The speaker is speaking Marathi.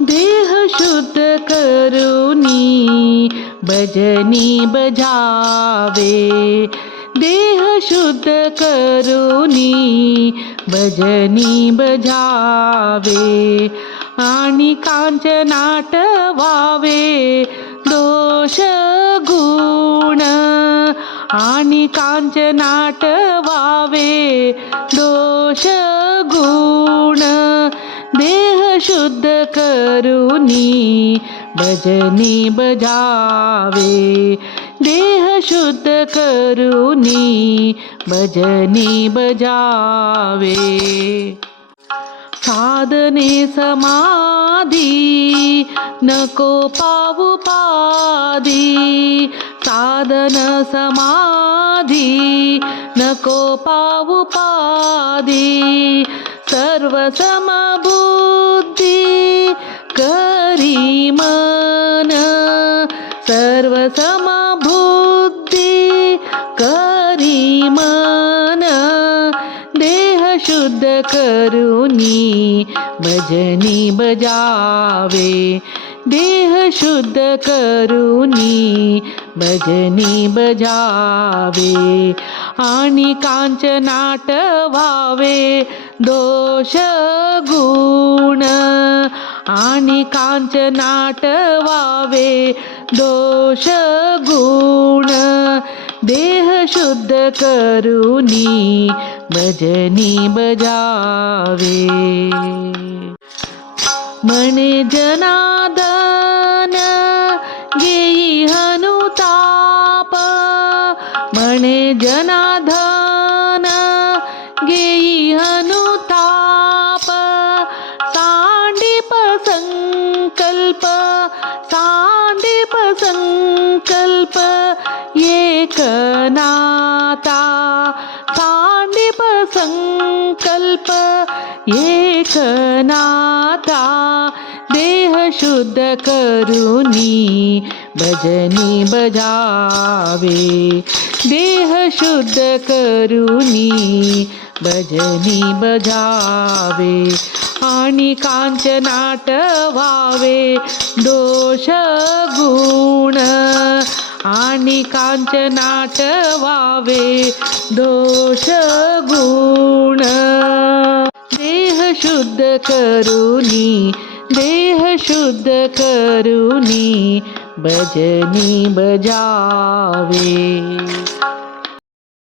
देह शुद्ध करुनी भजनी बजावे, देह शुद्ध करुनी भजनी बजावे, आणि कांचनाट व्हावे दोष गुण, आणि कांचनाट व्हावे दोष गुण, देह शुद्ध करुनी भजनी बजावे, देह शुद्ध करुनी भजनी बजावे, साधने समाधी नको पावू पादी, साधन समाधी नको पावू पादी, सर्व समबुद्धी करी मन, सर्व समबुद्धी करी मन, देह शुद्ध करुनी भजनी बजावे, देह शुद्ध करुनी भजनी बजावे, आणि कांचनाट व्हावे दोष गुण, आणि कांचनाट व्हावे दोष गुण, देह शुद्ध करुनी भजनी बजावे, म्हणे जनार्दन घेई हनुताप, म्हणे जनार्दन घेई हनुताप, सांडीप संकल्प, सांडीप संकल्प एक नाता, सांडीप संकल्प एक नाता, देह शुद्ध करुनी भजनी बजावे, देह शुद्ध करुनी भजनी बजावे, आणि कांचनाट व्हावे दोष गुण, आणि कांचनाट व्हावे दोष गुण, देह शुद्ध करुनी, देह शुद्ध करुनी भजनी बजावे.